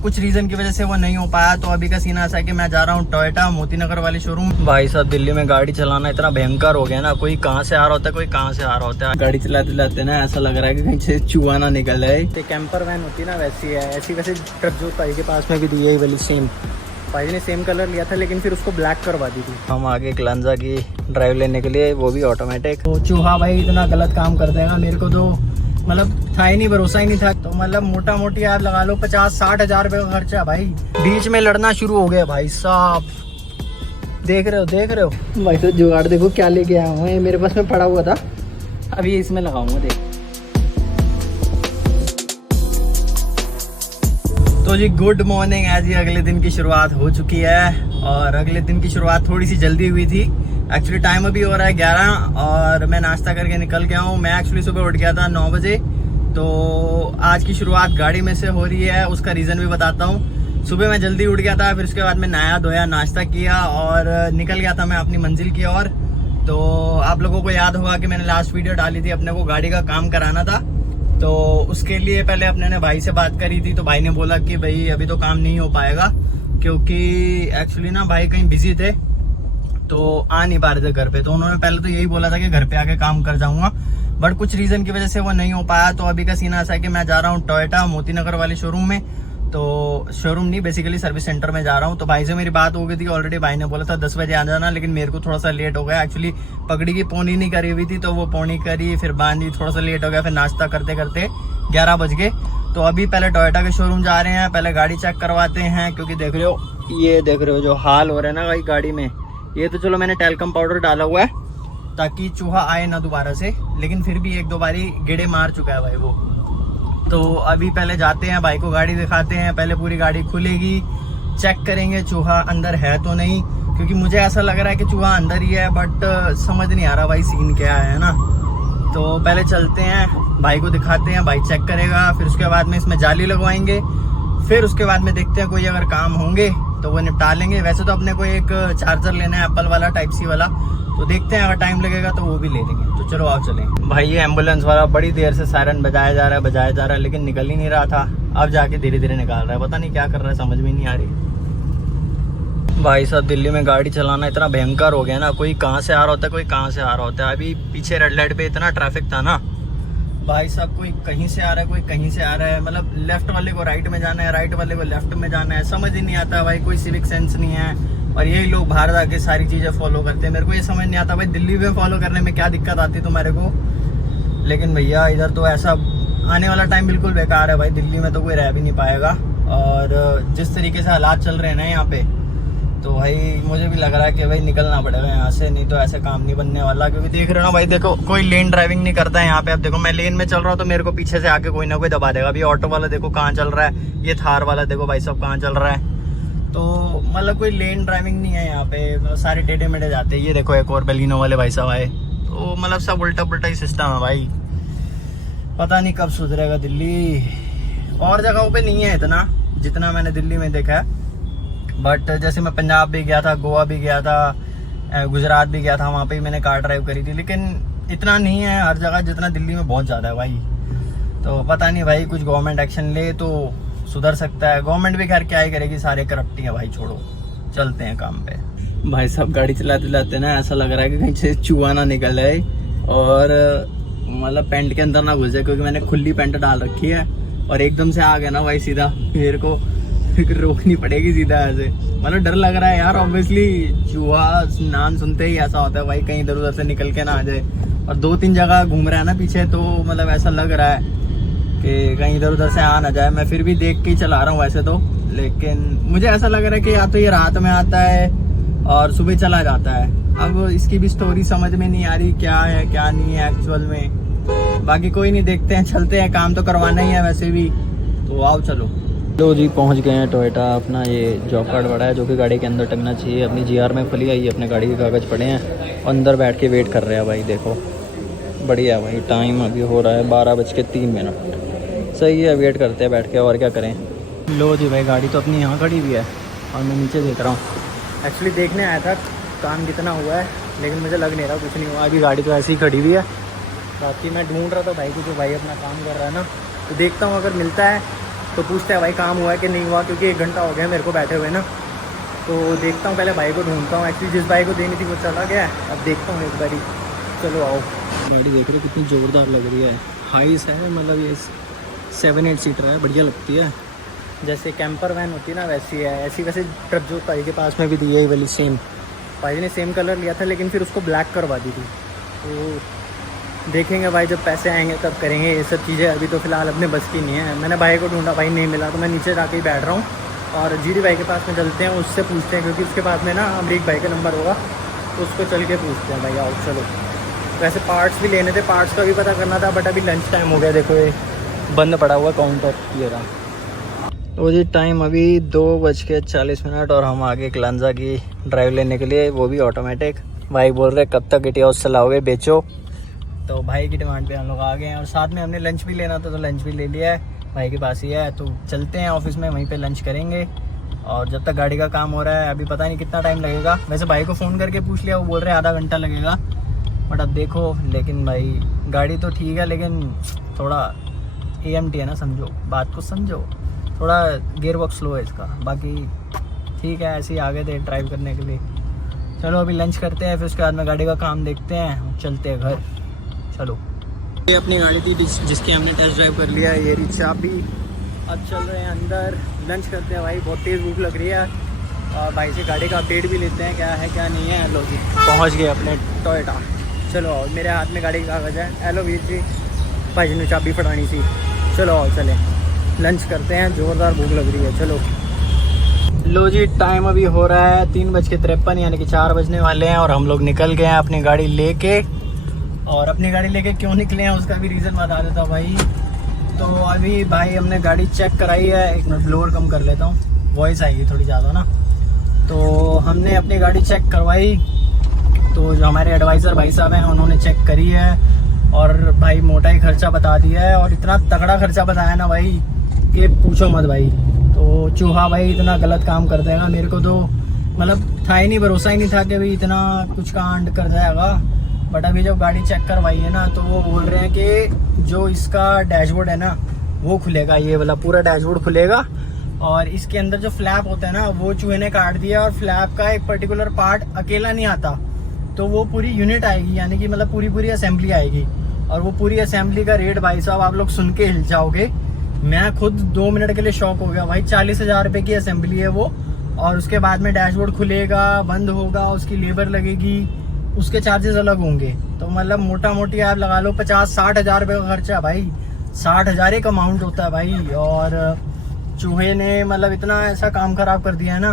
कुछ रीजन की वजह से वो नहीं हो पाया। तो अभी का सीन ऐसा है कि मैं जा रहा हूँ टोयोटा मोती नगर वाले शोरूम। भाई साहब दिल्ली में गाड़ी चलाना इतना भयंकर हो गया ना, कोई कहाँ से आ रहा होता है, कोई कहाँ से आ रहा होता है। गाड़ी चलाते चलाते ना ऐसा लग रहा है कि कहीं से चूहा ना निकल जाए। कैंपर वैन होती है ना वैसी है, ऐसी वैसे ट्रक जो भाई के पास में भी दी है वाली सेम। भाई ने सेम कलर लिया था लेकिन फिर उसको ब्लैक करवा दी थी। हम आगे क्लांजा की ड्राइव लेने के लिए, वो भी ऑटोमेटिक। तो चूहा भाई इतना गलत काम कर देगा, मेरे को तो मतलब था ही नहीं, भरोसा ही नहीं था। तो मतलब मोटा मोटी आप लगा लो 50-60 हज़ार रुपये का खर्चा भाई। बीच में लड़ना शुरू हो गया भाई साहब, देख रहे हो भाई। तो जुगाड़ देखो क्या लेके आया हूँ, मेरे पास में पड़ा हुआ था, अभी इसमें लगाऊंगा देख। तो जी गुड मॉर्निंग। आज ही अगले दिन की शुरुआत हो चुकी है और अगले दिन की शुरुआत थोड़ी सी जल्दी हुई थी। एक्चुअली टाइम अभी हो रहा है 11 और मैं नाश्ता करके निकल गया हूँ। मैं एक्चुअली सुबह उठ गया था 9 बजे। तो आज की शुरुआत गाड़ी में से हो रही है, उसका रीज़न भी बताता हूँ। सुबह मैं जल्दी उठ गया था, फिर उसके बाद मैं नहाया धोया, नाश्ता किया और निकल गया था मैं अपनी मंजिल की ओर। तो आप लोगों को याद होगा कि मैंने लास्ट वीडियो डाली थी, अपने को गाड़ी का काम कराना था। तो उसके लिए पहले अपने ने भाई से बात करी थी। तो भाई ने बोला कि भाई अभी तो काम नहीं हो पाएगा, क्योंकि एक्चुअली ना भाई कहीं बिजी थे तो आ नहीं पा रहे थे घर पे। तो उन्होंने पहले तो यही बोला था कि घर पे आके काम कर जाऊंगा, बट कुछ रीज़न की वजह से वो नहीं हो पाया। तो अभी का सीन ऐसा है कि मैं जा रहा हूँ टोयोटा मोती नगर वाले शोरूम में। तो शोरूम नहीं, बेसिकली सर्विस सेंटर में जा रहा हूँ। तो भाई से मेरी बात हो गई थी ऑलरेडी। भाई ने बोला था 10 बजे आ जाना, लेकिन मेरे को थोड़ा सा लेट हो गया। एक्चुअली पगड़ी की पौनी नहीं करी हुई थी, तो वो पौनी करी, फिर बांधी, थोड़ा सा लेट हो गया। फिर नाश्ता करते करते 11 बज गए। तो अभी पहले टोयोटा के शोरूम जा रहे हैं, पहले गाड़ी चेक करवाते हैं। क्योंकि देख रहे हो जो हाल हो रहा है ना भाई गाड़ी में, ये तो चलो मैंने टेलकम पाउडर डाला हुआ है ताकि चूहा आए ना दोबारा से, लेकिन फिर भी 1-2 बारी गेड़े मार चुका है भाई वो। तो अभी पहले जाते हैं, भाई को गाड़ी दिखाते हैं। पहले पूरी गाड़ी खुलेगी, चेक करेंगे चूहा अंदर है तो नहीं, क्योंकि मुझे ऐसा लग रहा है कि चूहा अंदर ही है, बट समझ नहीं आ रहा भाई सीन क्या है ना। तो पहले चलते हैं, भाई को दिखाते हैं, भाई चेक करेगा, फिर उसके बाद में इसमें जाली लगवाएंगे। फिर उसके बाद में देखते हैं कोई अगर काम होंगे तो वो निपटा लेंगे। वैसे तो अपने को एक चार्जर लेना है एप्पल वाला टाइप सी वाला, तो देखते हैं अगर टाइम लगेगा तो वो भी ले लेंगे। तो चलो आओ चलें। भाई ये एम्बुलेंस वाला बड़ी देर से सायरन बजाया जा रहा है लेकिन निकल ही नहीं रहा था। अब जाके धीरे धीरे निकाल रहा है, पता नहीं क्या कर रहा है, समझ में नहीं आ रही। भाई साहब दिल्ली में गाड़ी चलाना इतना भयंकर हो गया ना, कोई कहाँ से आ रहा होता है, कोई कहाँ से आ रहा होता है। अभी पीछे रेड लाइट पे इतना ट्रैफिक था ना भाई साहब, कोई कहीं से आ रहा है, कोई कहीं से आ रहा है। मतलब लेफ्ट वाले को राइट में जाना है, राइट वाले को लेफ्ट में जाना है, समझ ही नहीं आता भाई। कोई सिविक सेंस नहीं है और यही लोग बाहर जाके सारी चीज़ें फॉलो करते हैं। मेरे को ये समझ नहीं आता भाई दिल्ली में फॉलो करने में क्या दिक्कत आती है तुम्हारे को। लेकिन भैया इधर तो ऐसा आने वाला टाइम बिल्कुल बेकार है भाई। दिल्ली में तो कोई रह भी नहीं पाएगा और जिस तरीके से हालात चल रहे हैं ना यहाँ पे, तो भाई मुझे भी लग रहा है कि भाई निकलना पड़ेगा यहाँ से, नहीं तो ऐसे काम नहीं बनने वाला। क्योंकि देख रहे हो ना भाई, देखो कोई लेन ड्राइविंग नहीं करता है यहाँ पे। अब देखो मैं लेन में चल रहा हूँ तो मेरे को पीछे से आके कोई ना कोई दबा देगा। अभी ऑटो वाला देखो कहाँ चल रहा है, ये थार वाला देखो भाई साहब कहाँ चल रहा है। तो मतलब कोई लेन ड्राइविंग नहीं है यहाँ पे, मतलब सारे टेढ़े मेढ़े जाते हैं। ये देखो एक और बेलिनो वाले भाई साहब आए, तो मतलब सब उल्टा पुल्टा ही सिस्टम है भाई। पता नहीं कब सुधरेगा दिल्ली। और जगहों पे नहीं है इतना जितना मैंने दिल्ली में देखा है, बट जैसे मैं पंजाब भी गया था, गोवा भी गया था, गुजरात भी गया था, वहाँ पे मैंने कार ड्राइव करी थी। लेकिन इतना नहीं है हर जगह जितना दिल्ली में, बहुत ज़्यादा है भाई। तो पता नहीं भाई, कुछ गवर्नमेंट एक्शन ले तो सुधर सकता है। गवर्नमेंट भी खैर क्या ही करेगी, सारे करप्ट ही है भाई। छोड़ो, चलते हैं काम पे। भाई साहब गाड़ी चलाते चलाते ना ऐसा लग रहा है कि कहीं से चूहा ना निकल आए और मतलब पैंट के अंदर ना घुस जाए, क्योंकि मैंने खुली पैंट डाल रखी है और एकदम से आ गया ना भाई सीधा, मेरे को रोकनी पड़ेगी सीधा ऐसे। मतलब डर लग रहा है यार, ऑब्वियसली चूहा नाम सुनते ही ऐसा होता है भाई, कहीं इधर उधर से निकल के ना आ जाए। और 2-3 जगह घूम रहा है ना पीछे, तो मतलब ऐसा लग रहा है कि कहीं इधर उधर से आ ना जाए। मैं फिर भी देख के ही चला रहा हूँ वैसे तो, लेकिन मुझे ऐसा लग रहा है कि या तो ये रात में आता है और सुबह चला जाता है। अब इसकी भी स्टोरी समझ में नहीं आ रही क्या है क्या नहीं है एक्चुअल में। बाकी कोई नहीं, देखते हैं, चलते हैं, काम तो करवाना ही है वैसे भी। तो आओ चलो। लो जी पहुंच गए हैं टोयोटा। अपना ये जॉब कार्ड पड़ा है जो कि गाड़ी के अंदर टंगना चाहिए। अपनी GR में खुली आई, अपने गाड़ी के कागज़ पड़े हैं, अंदर बैठ के वेट कर रहे हैं भाई। देखो बढ़िया भाई, टाइम अभी हो रहा है 12:03। सही है, वेट करते हैं बैठ के, और क्या करें। लो जी भाई गाड़ी तो अपनी यहाँ खड़ी हुई है और मैं नीचे देख रहा हूँ। एक्चुअली देखने आया था काम कितना हुआ है, लेकिन मुझे लग नहीं रहा कुछ नहीं हुआ। अभी गाड़ी तो ऐसी ही खड़ी हुई है। बाकी मैं ढूंढ रहा था भाई को, जो भाई अपना काम कर रहा है ना, तो देखता हूँ अगर मिलता है तो पूछते हैं भाई काम हुआ है कि नहीं हुआ, क्योंकि 1 घंटा हो गया मेरे को बैठे हुए ना। तो देखता हूँ, पहले भाई को ढूंढता हूँ। एक्चुअली जिस भाई को देनी थी वो चला गया है, अब देखता हूँ एक बारी। चलो आओ। गाड़ी देख रहे हो कितनी ज़ोरदार लग रही है, हाइस है, मतलब ये 7-8 सीटर है, बढ़िया लगती है। जैसे कैंपर वैन होती है ना वैसी है। ऐसी वैसे ट्रक जो भाई के पास में भी दी है वाली सेम, भाई ने सेम कलर लिया था लेकिन फिर उसको ब्लैक करवा दी थी। तो देखेंगे भाई जब पैसे आएंगे तब करेंगे ये सब चीज़ें, अभी तो फ़िलहाल अपने बस की नहीं है। मैंने भाई को ढूंढा, भाई नहीं मिला, तो मैं नीचे जाके ही बैठ रहा हूँ और जीडी भाई के पास में चलते हैं, उससे पूछते हैं, क्योंकि उसके पास में ना अमरीक भाई का नंबर होगा, तो उसको चल के पूछते हैं। भाई आओ चलो। वैसे पार्ट्स भी लेने थे, पार्ट्स का भी पता करना था, बट अभी लंच टाइम हो गया। देखो ये बंद पड़ा हुआ काउंटर, ये रहा। तो जी टाइम अभी 2:40 और हम आगे क्लांजा की ड्राइव लेने के लिए, वो भी ऑटोमेटिक। भाई बोल रहे कब तक इटियोस चलाओगे, बेचो। तो भाई की डिमांड पे हम लोग आ गए हैं और साथ में हमने लंच भी लेना था, तो लंच भी ले लिया है, भाई के पास ही है। तो चलते हैं ऑफिस में, वहीं पे लंच करेंगे। और जब तक गाड़ी का काम हो रहा है, अभी पता नहीं कितना टाइम लगेगा। वैसे भाई को फ़ोन करके पूछ लिया, वो बोल रहे आधा घंटा लगेगा, बट अब देखो। लेकिन भाई गाड़ी तो ठीक है, लेकिन थोड़ा AMT है ना, समझो बात को, समझो। थोड़ा गियर बॉक्स स्लो है इसका, बाकी ठीक है, ऐसे ही आ गए थे ड्राइव करने के लिए। चलो अभी लंच करते हैं, फिर उसके बाद में गाड़ी का काम देखते हैं, चलते हैं घर। चलो, ये अपनी गाड़ी थी जिसकी हमने टेस्ट ड्राइव कर लिया है, ये रही चाबी। अब चल रहे हैं अंदर, लंच करते हैं। भाई बहुत तेज़ भूख लग रही है और भाई से गाड़ी का अपडेट भी लेते हैं, क्या है क्या नहीं है। लो जी पहुँच गए अपने टोयोटा। चलो और मेरे हाथ में गाड़ी का कागज़ है। हेलो वीर जी, भाई ने चाबी फटानी सी। चलो और चलें, लंच करते हैं, ज़ोरदार भूख लग रही है। चलो लो जी, टाइम अभी हो रहा है 3:53, यानी कि 4 बजने वाले हैं और हम लोग निकल गए हैं अपनी गाड़ी लेके। और अपनी गाड़ी लेके क्यों निकले हैं उसका भी रीज़न बता देता हूँ भाई। तो अभी भाई हमने गाड़ी चेक कराई है, 1 मिनट ब्लोअर कम कर लेता हूँ, वॉइस आएगी थोड़ी ज़्यादा ना। तो हमने अपनी गाड़ी चेक करवाई, तो जो हमारे एडवाइज़र भाई साहब हैं उन्होंने चेक करी है और भाई मोटा ही खर्चा बता दिया है। और इतना तगड़ा खर्चा बताया ना भाई कि पूछो मत भाई। तो चूहा भाई इतना गलत काम कर देगा, मेरे को तो मतलब था ही नहीं, भरोसा ही नहीं था कि भाई इतना कुछ कांड कर जाएगा। बट अभी जब गाड़ी चेक करवाई है ना, तो वो बोल रहे हैं कि जो इसका डैशबोर्ड है ना वो खुलेगा, ये वाला पूरा डैशबोर्ड खुलेगा। और इसके अंदर जो फ्लैप होता है ना, वो चूहे ने काट दिया और फ्लैप का एक पर्टिकुलर पार्ट अकेला नहीं आता, तो वो पूरी यूनिट आएगी, यानी कि मतलब पूरी असेंबली आएगी। और वो पूरी असेंबली का रेट भाई साहब आप लोग सुन के हिल जाओगे। मैं खुद 2 मिनट के लिए शॉक हो गया भाई। 40,000 रुपये की असेंबली है वो, और उसके बाद में डैशबोर्ड खुलेगा, बंद होगा, उसकी लेबर लगेगी, उसके चार्जेस अलग होंगे। तो मतलब मोटा मोटी आप लगा लो 50-60 हज़ार रुपये का खर्चा है भाई। 60 हज़ार एक अमाउंट होता है भाई। और चूहे ने मतलब इतना ऐसा काम खराब कर दिया है ना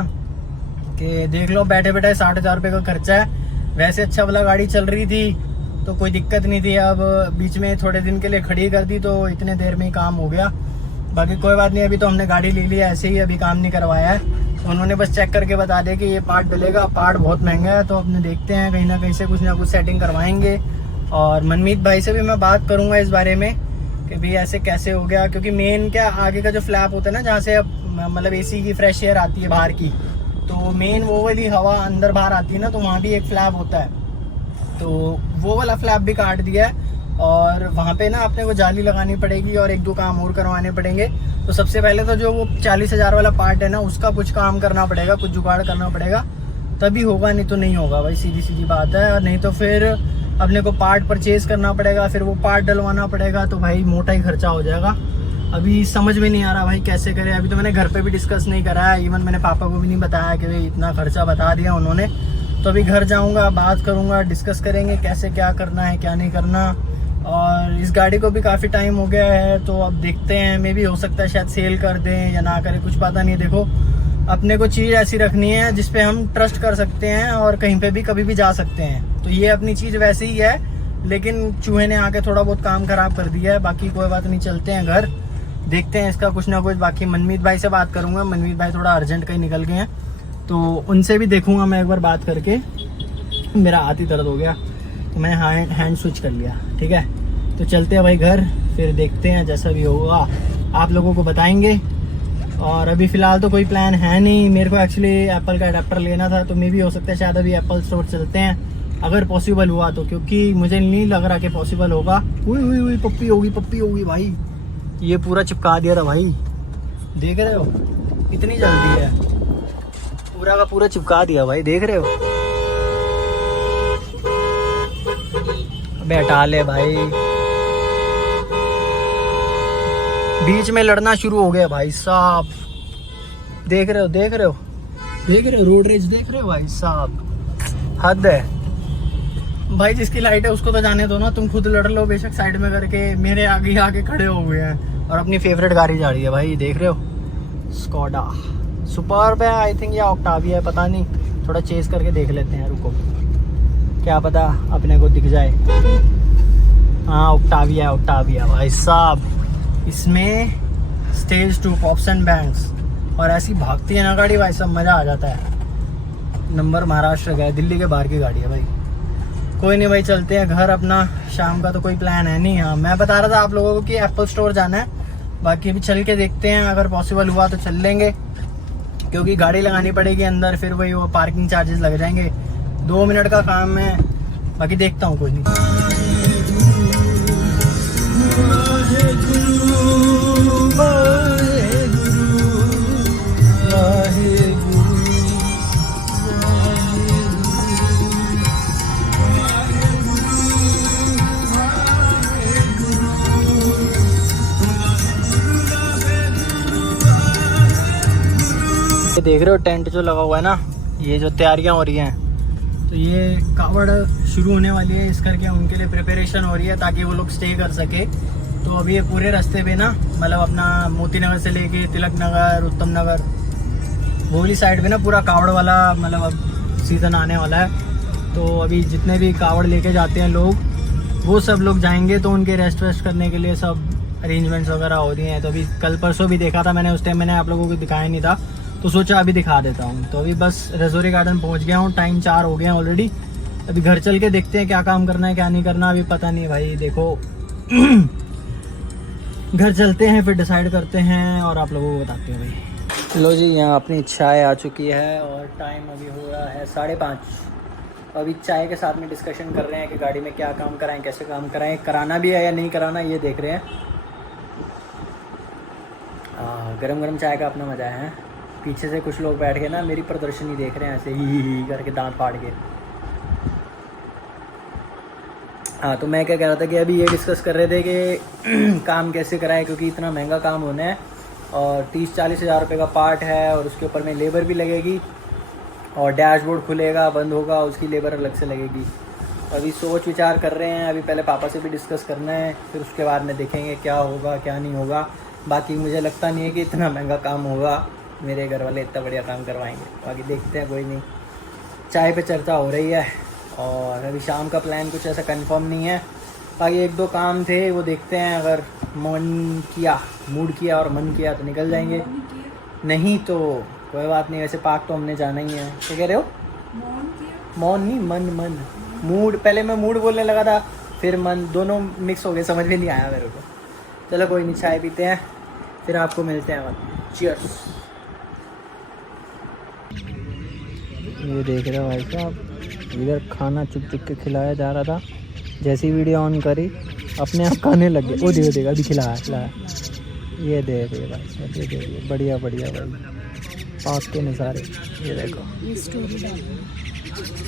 कि देख लो, बैठे बैठे 60 हज़ार रुपये का खर्चा है। वैसे अच्छा वाला गाड़ी चल रही थी तो कोई दिक्कत नहीं थी, अब बीच में थोड़े दिन के लिए खड़ी कर दी तो इतने देर में ही काम हो गया। बाकी कोई बात नहीं, अभी तो हमने गाड़ी ले ली है ऐसे ही, अभी काम नहीं करवाया है। तो उन्होंने बस चेक करके बता दिया कि ये पार्ट डलेगा, पार्ट बहुत महंगा है। तो अपने देखते हैं, कहीं ना कहीं से कुछ ना कुछ सेटिंग करवाएंगे। और मनमीत भाई से भी मैं बात करूंगा इस बारे में कि भाई ऐसे कैसे हो गया, क्योंकि मेन क्या आगे का जो फ्लैप होता है ना, जहाँ से मतलब AC की फ्रेश एयर आती है बाहर की, तो मेन वो वाली हवा अंदर बाहर आती है ना, तो वहाँ भी एक फ्लैप होता है। तो वो वाला फ्लैप भी काट दिया है और वहाँ पे ना अपने को जाली लगानी पड़ेगी और 1-2 काम और करवाने पड़ेंगे। तो सबसे पहले तो जो वो 40 हज़ार वाला पार्ट है ना, उसका कुछ काम करना पड़ेगा, कुछ जुगाड़ करना पड़ेगा, तभी होगा, नहीं तो नहीं होगा भाई, सीधी बात है। और नहीं तो फिर अपने को पार्ट परचेज करना पड़ेगा, फिर वो पार्ट डलवाना पड़ेगा, तो भाई मोटा ही खर्चा हो जाएगा। अभी समझ में नहीं आ रहा भाई कैसे करें। अभी तो मैंने घर पे भी डिस्कस नहीं करा है, इवन मैंने पापा को भी नहीं बताया कि भाई इतना खर्चा बता दिया उन्होंने। तो अभी घर जाऊंगा, बात करूंगा, डिस्कस करेंगे कैसे क्या करना है क्या नहीं करना। और इस गाड़ी को भी काफ़ी टाइम हो गया है, तो अब देखते हैं, मे भी हो सकता है शायद सेल कर दें या ना करें, कुछ पता नहीं। देखो अपने को चीज़ ऐसी रखनी है जिसपे हम ट्रस्ट कर सकते हैं और कहीं पे भी कभी भी जा सकते हैं। तो ये अपनी चीज़ वैसे ही है, लेकिन चूहे ने आके थोड़ा बहुत काम खराब कर दिया है। बाकी कोई बात नहीं, चलते हैं घर, देखते हैं इसका कुछ ना कुछ। बाकी मनमीत भाई से बात करूंगा, मनमीत भाई थोड़ा अर्जेंट कहीं निकल गए हैं, तो उनसे भी देखूंगा मैं एक बार बात करके। मेरा हाथ ही दर्द हो गया तो मैंने हैंड स्विच कर लिया, ठीक है। तो चलते हैं भाई घर, फिर देखते हैं जैसा भी होगा आप लोगों को बताएंगे। और अभी फ़िलहाल तो कोई प्लान है नहीं। मेरे को एक्चुअली एप्पल का अडेप्टर लेना था, तो मे भी हो सकता है शायद अभी एप्पल स्टोर चलते हैं अगर पॉसिबल हुआ तो, क्योंकि मुझे नहीं लग रहा कि पॉसिबल होगा। हुई पप्पी होगी भाई, ये पूरा चिपका दिया था भाई। देख रहे हो इतनी जल्दी है, पूरा का पूरा चिपका दिया भाई, देख रहे हो। अबे हटा ले भाई, बीच में लड़ना शुरू हो गया भाई साहब। देख रहे हो देख रहे हो देख रहे हो, रोड रेज देख रहे हो भाई साहब, हद है भाई। जिसकी लाइट है उसको तो जाने दो ना, तुम खुद लड़ लो बेशक साइड में करके, मेरे आगे आके खड़े हो गए हैं और अपनी फेवरेट गाड़ी जा रही है भाई, देख रहे हो। स्कोडा सुपर्ब है आई थिंक, या ऑक्टाविया है पता नहीं, थोड़ा चेस करके देख लेते हैं, रुको क्या पता अपने को दिख जाए। हाँ ऑक्टाविया, ऑक्टाविया भाई साहब, इसमें स्टेज 2 पॉप्स एंड बैंग्स, और ऐसी भागती है ना गाड़ी भाई साहब, मज़ा आ जाता है। नंबर महाराष्ट्र का है, दिल्ली के बाहर की गाड़ी है भाई। कोई नहीं भाई, चलते हैं घर अपना, शाम का तो कोई प्लान है नहीं। हाँ मैं बता रहा था आप लोगों को कि एप्पल स्टोर जाना है, बाकी अभी चल के देखते हैं, अगर पॉसिबल हुआ तो चल लेंगे, क्योंकि गाड़ी लगानी पड़ेगी अंदर, फिर वही वो पार्किंग चार्जेस लग जाएंगे। 2 मिनट का काम है, बाकी देखता हूँ, कोई नहीं। देख रहे हो टेंट जो लगा हुआ है ना, ये जो तैयारियां हो रही हैं, तो ये कावड़ शुरू होने वाली है, इस करके उनके लिए प्रिपरेशन हो रही है ताकि वो लोग स्टे कर सके। तो अभी ये पूरे रास्ते पे ना, मतलब अपना मोती नगर से लेके तिलक नगर, उत्तम नगर, वोली साइड पे ना पूरा कावड़ वाला, मतलब अब सीज़न आने वाला है। तो अभी जितने भी कावड़ लेके जाते हैं लोग, वो सब लोग जाएंगे, तो उनके रेस्ट वेस्ट करने के लिए सब अरेंजमेंट्स वगैरह हो रही हैं। तो अभी कल परसों भी देखा था मैंने, उस टाइम मैंने आप लोगों को दिखाया नहीं था, तो सोचा अभी दिखा देता हूँ। तो अभी बस रजौरी गार्डन पहुँच गया हूँ, टाइम 4 हो गया ऑलरेडी। अभी घर चल के देखते हैं क्या काम करना है क्या नहीं करना, अभी पता नहीं भाई, देखो घर चलते हैं फिर डिसाइड करते हैं और आप लोगों को बताते हैं भाई। लो जी, यहाँ अपनी चाय आ चुकी है और टाइम अभी हो रहा है 5:30। अभी चाय के साथ में डिस्कशन कर रहे हैं कि गाड़ी में क्या काम कराएं, कैसे काम कराएं, कराना भी है या नहीं कराना, ये देख रहे हैं। गरम गरम चाय का अपना मज़ा है। पीछे से कुछ लोग बैठ के ना मेरी प्रदर्शनी देख रहे हैं ऐसे ही करके, दांत फाड़ के। हाँ तो मैं क्या कह रहा था कि अभी ये डिस्कस कर रहे थे कि काम कैसे कराएं, क्योंकि इतना महंगा काम होना है और 30-40 हज़ार रुपये का पार्ट है, और उसके ऊपर में लेबर भी लगेगी, और डैशबोर्ड खुलेगा बंद होगा उसकी लेबर अलग से लगेगी। अभी सोच विचार कर रहे हैं, अभी पहले पापा से भी डिस्कस करना है, फिर उसके बाद में देखेंगे क्या होगा क्या नहीं होगा। बाकी मुझे लगता नहीं है कि इतना महंगा काम होगा, मेरे घर वाले इतना बढ़िया काम करवाएंगे, बाकी देखते हैं, कोई नहीं। चाय पे चर्चा हो रही है और अभी शाम का प्लान कुछ ऐसा कंफर्म नहीं है। बाकी 1-2 काम थे वो देखते हैं, अगर मन किया, मूड किया और मन किया तो निकल जाएंगे, नहीं तो कोई बात नहीं। वैसे पार्क तो हमने जाना ही है। क्या कह रहे हो? मौन नहीं, मन मूड, पहले मैं मूड बोलने लगा था, फिर मन, दोनों मिक्स हो गए, समझ में नहीं आया मेरे को। चलो कोई नहीं, चाय पीते हैं फिर आपको मिलते हैं। चीयर्स। ये देख रहे हो भाई साहब, इधर खाना चुप चुप के खिलाया जा रहा था, जैसी वीडियो ऑन करी अपने आप खाने लग गए। वो देखो अभी खिलाया। ये देख भाई साहब, ये देखिए, बढ़िया बढ़िया भाई, पास के नज़ारे, ये देखो,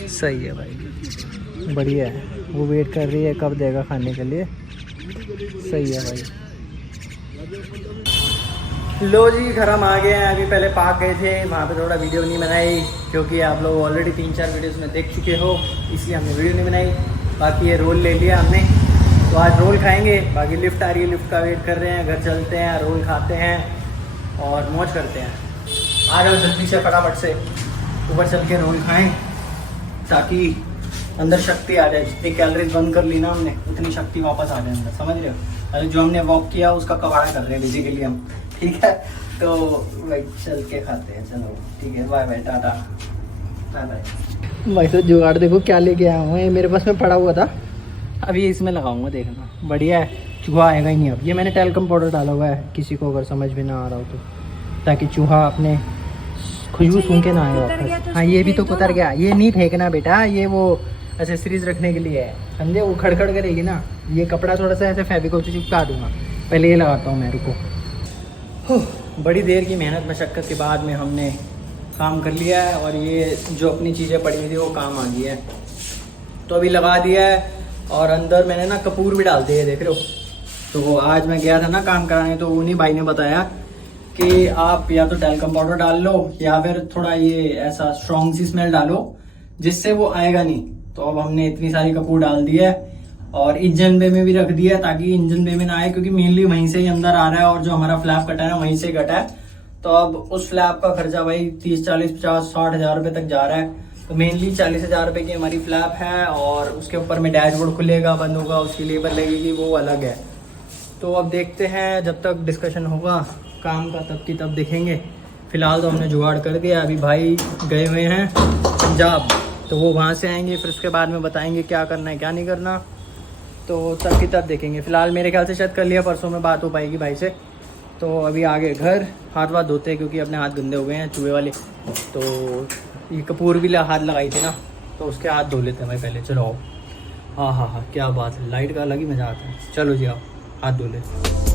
सही है भाई, बढ़िया है। वो वेट कर रही है कब देगा खाने के लिए, सही है भाई। लो जी, घर हम आ गए हैं। अभी पहले पार्क गए थे, वहाँ पे थोड़ा वीडियो नहीं बनाई, क्योंकि आप लोग ऑलरेडी 3-4 वीडियोस में देख चुके हो, इसलिए हमने वीडियो नहीं बनाई। बाकी ये रोल ले लिया हमने, तो आज रोल खाएंगे। बाकी लिफ्ट आ रही है, लिफ्ट का वेट कर रहे हैं, घर चलते हैं, रोल खाते हैं और मौज करते हैं। आ जाओ जल्दी से, फटाफट से ऊपर चल के रोल खाएँ, ताकि अंदर शक्ति आ जाए। जितनी कैलोरीज बंद कर ली ना हमने, उतनी शक्ति वापस आ जाए अंदर, समझ रहे हो? अरे जो हमने वॉक किया उसका कबाड़ा कर रहे हैं बेसिकली हम, ठीक है? तो भाई चल के खाते हैं, चलो ठीक है, bye bye, ta-ta bye bye. भाई तो जुगाड़ देखो क्या लेके आया हूँ, ये मेरे पास में पड़ा हुआ था, अभी इसमें लगाऊंगा, देखना बढ़िया है, चूहा आएगा ही नहीं। अब ये मैंने टैल्कम पाउडर डाला हुआ है, किसी को अगर समझ में ना आ रहा हो तो, ताकि चूहा अपने खुशबू सूंघ के ना आए वापस। हाँ ये भी तो उतर गया, ये नहीं फेंकना बेटा, ये वो एसेसरीज रखने के लिए है, समझे? वो खड़खड़ करेगी ना, ये कपड़ा थोड़ा सा ऐसे फेविकोल से चिपका दूंगा। पहले ये लगाता हूँ मैं, रुको। बड़ी देर की मेहनत मशक्क़त के बाद में हमने काम कर लिया है और ये जो अपनी चीज़ें पड़ी हुई थी वो काम आ गई है। तो अभी लगा दिया है और अंदर मैंने ना कपूर भी डाल दिए, देख रहे हो। तो आज मैं गया था ना काम कराने, तो उन्हीं भाई ने बताया कि आप या तो टैल्कम पाउडर डाल लो या फिर थोड़ा ये ऐसा स्ट्रॉन्ग सी स्मेल डालो जिससे वो आएगा नहीं। तो अब हमने इतनी सारी कपूर डाल दी है और इंजन बे में भी रख दिया है ताकि इंजन बे में ना आए, क्योंकि मेनली वहीं से ही अंदर आ रहा है और जो हमारा फ्लैप कटा है ना वहीं से कटा है। तो अब उस फ्लैप का खर्चा भाई 30, 40, 50, 60 हज़ार रुपये तक जा रहा है। तो मेनली 40 हज़ार रुपये की हमारी फ्लैप है और उसके ऊपर में डैशबोर्ड खुलेगा बंद होगा, उसकी लेबर लगेगी, वो अलग है। तो अब देखते हैं, जब तक डिस्कशन होगा काम का तब की तब देखेंगे। फ़िलहाल तो हमने जुगाड़ कर दिया। अभी भाई गए हुए हैं पंजाब, तो वो वहाँ से आएंगे, फिर उसके बाद में बताएंगे क्या करना है क्या नहीं करना। तो तब की तब देखेंगे। फ़िलहाल मेरे ख्याल से शायद कर लिया, परसों में बात हो पाएगी भाई से। तो अभी आगे घर हाथ वाथ धोते हैं क्योंकि अपने हाथ गंदे हो गए हैं चूहे वाले। तो ये कपूर भी हाथ लगाई थी ना, तो उसके हाथ धो लेते हैं भाई पहले। चलो हाँ हाँ हाँ, क्या बात है, लाइट का अलग ही मज़ा आता है। चलो जी आओ हाथ धो ले।